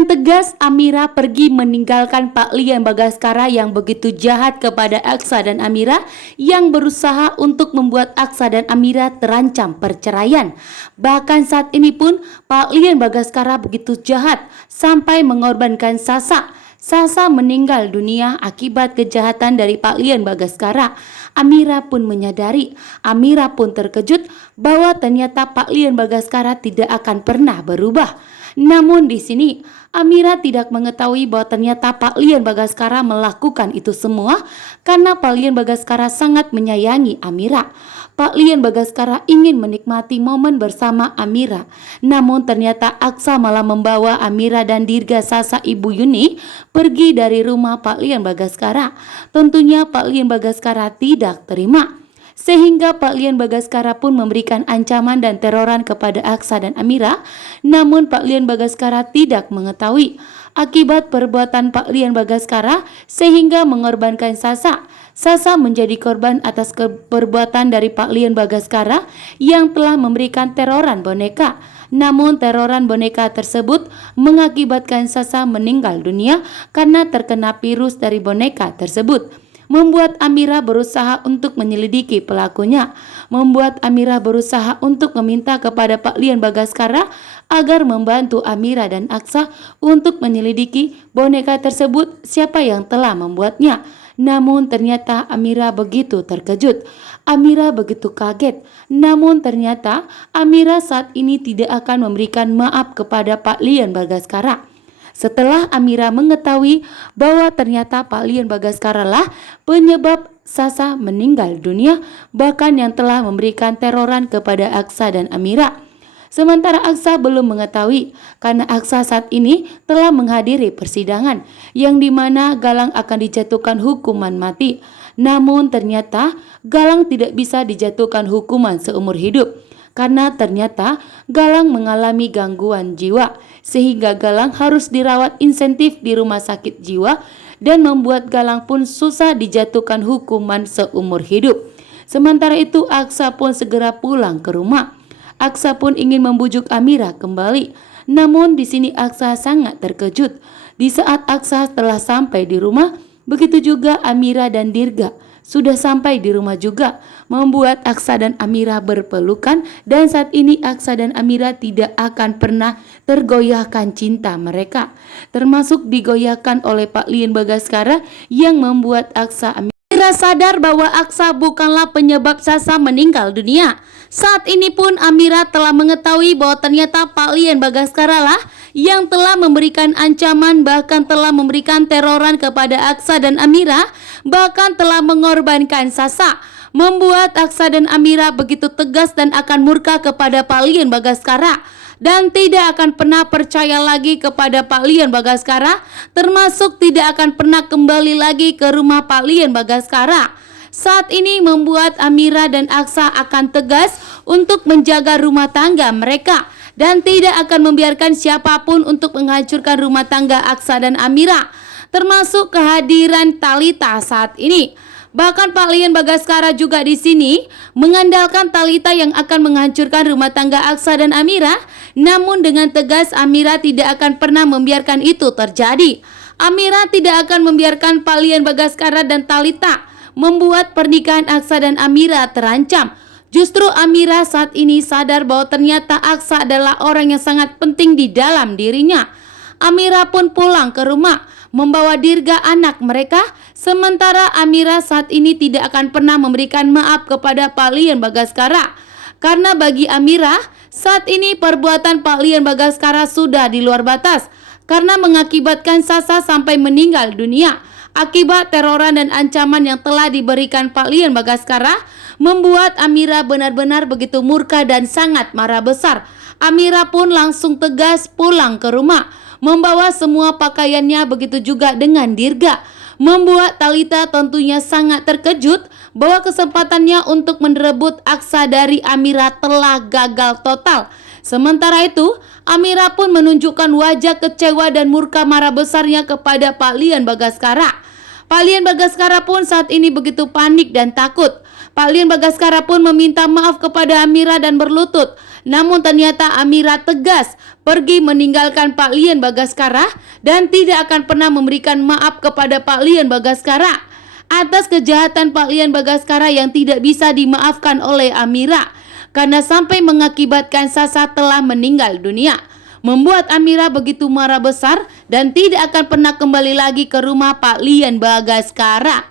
Dengan tegas Amira pergi meninggalkan Pak Lian Bagaskara yang begitu jahat kepada Aksa dan Amira, yang berusaha untuk membuat Aksa dan Amira terancam perceraian. Bahkan saat ini pun Pak Lian Bagaskara begitu jahat sampai mengorbankan Sasa. Sasa meninggal dunia akibat kejahatan dari Pak Lian Bagaskara. Amira pun menyadari, Amira pun terkejut bahwa ternyata Pak Lian Bagaskara tidak akan pernah berubah. Namun di sini Amira tidak mengetahui bahwa ternyata Pak Lian Bagaskara melakukan itu semua karena Pak Lian Bagaskara sangat menyayangi Amira. Pak Lian Bagaskara ingin menikmati momen bersama Amira. Namun ternyata Aksa malah membawa Amira dan Dirga Sasa Ibu Yuni pergi dari rumah Pak Lian Bagaskara. Tentunya Pak Lian Bagaskara tidak terima, sehingga Pak Lian Bagaskara pun memberikan ancaman dan teroran kepada Aksa dan Amira. Namun Pak Lian Bagaskara tidak mengetahui akibat perbuatan Pak Lian Bagaskara sehingga mengorbankan Sasa. Sasa menjadi korban atas perbuatan dari Pak Lian Bagaskara yang telah memberikan teroran boneka. Namun teroran boneka tersebut mengakibatkan Sasa meninggal dunia karena terkena virus dari boneka tersebut. Membuat Amira berusaha untuk menyelidiki pelakunya. Membuat Amira berusaha untuk meminta kepada Pak Lian Bagaskara agar membantu Amira dan Aksa untuk menyelidiki boneka tersebut, siapa yang telah membuatnya. Namun ternyata Amira begitu terkejut. Amira begitu kaget. Namun ternyata Amira saat ini tidak akan memberikan maaf kepada Pak Lian Bagaskara. Setelah Amira mengetahui bahwa ternyata Pak Lian Bagaskara lah penyebab Sasa meninggal dunia, bahkan yang telah memberikan teroran kepada Aksa dan Amira. Sementara Aksa belum mengetahui karena Aksa saat ini telah menghadiri persidangan yang dimana Galang akan dijatuhkan hukuman mati. Namun ternyata Galang tidak bisa dijatuhkan hukuman seumur hidup karena ternyata Galang mengalami gangguan jiwa, sehingga Galang harus dirawat insentif di rumah sakit jiwa dan membuat Galang pun susah dijatuhkan hukuman seumur hidup. Sementara itu Aksa pun segera pulang ke rumah. Aksa pun ingin membujuk Amira kembali. Namun di sini Aksa sangat terkejut. Di saat Aksa telah sampai di rumah, begitu juga Amira dan Dirga sudah sampai di rumah juga, membuat Aksa dan Amira berpelukan. Dan saat ini Aksa dan Amira tidak akan pernah tergoyahkan cinta mereka, termasuk digoyahkan oleh Pak Lian Bagaskara yang membuat Aksa Amira sadar bahwa Aksa bukanlah penyebab Sasa meninggal dunia. Saat ini pun Amira telah mengetahui bahwa ternyata Pak Lian Bagaskara lah yang telah memberikan ancaman, bahkan telah memberikan teroran kepada Aksa dan Amira, bahkan telah mengorbankan Sasa. Membuat Aksa dan Amira begitu tegas dan akan murka kepada Pak Lian Bagaskara dan tidak akan pernah percaya lagi kepada Pak Lian Bagaskara, termasuk tidak akan pernah kembali lagi ke rumah Pak Lian Bagaskara. Saat ini membuat Amira dan Aksa akan tegas untuk menjaga rumah tangga mereka dan tidak akan membiarkan siapapun untuk menghancurkan rumah tangga Aksa dan Amira, termasuk kehadiran Talita saat ini. Bahkan Pak Lian Bagaskara juga di sini mengandalkan Talita yang akan menghancurkan rumah tangga Aksa dan Amira. Namun dengan tegas Amira tidak akan pernah membiarkan itu terjadi. Amira tidak akan membiarkan Pak Lian Bagaskara dan Talita membuat pernikahan Aksa dan Amira terancam. Justru Amira saat ini sadar bahwa ternyata Aksa adalah orang yang sangat penting di dalam dirinya. Amira pun pulang ke rumah membawa Dirga anak mereka. Sementara Amira saat ini tidak akan pernah memberikan maaf kepada Pak Lian Bagaskara. Karena bagi Amira saat ini perbuatan Pak Lian Bagaskara sudah di luar batas, karena mengakibatkan Sasa sampai meninggal dunia. Akibat teroran dan ancaman yang telah diberikan Pak Lian Bagaskara, membuat Amira benar-benar begitu murka dan sangat marah besar. Amira pun langsung tegas pulang ke rumah, membawa semua pakaiannya, begitu juga dengan Dirga. Membuat Talita tentunya sangat terkejut bahwa kesempatannya untuk merebut Aksa dari Amira telah gagal total. Sementara itu, Amira pun menunjukkan wajah kecewa dan murka marah besarnya kepada Pak Lian Bagaskara. Pak Lian Bagaskara pun saat ini begitu panik dan takut. Pak Lian Bagaskara pun meminta maaf kepada Amira dan berlutut. Namun ternyata Amira tegas pergi meninggalkan Pak Lian Bagaskara dan tidak akan pernah memberikan maaf kepada Pak Lian Bagaskara atas kejahatan Pak Lian Bagaskara yang tidak bisa dimaafkan oleh Amira karena sampai mengakibatkan Sasa telah meninggal dunia. Membuat Amira begitu marah besar dan tidak akan pernah kembali lagi ke rumah Pak Lian Bagaskara.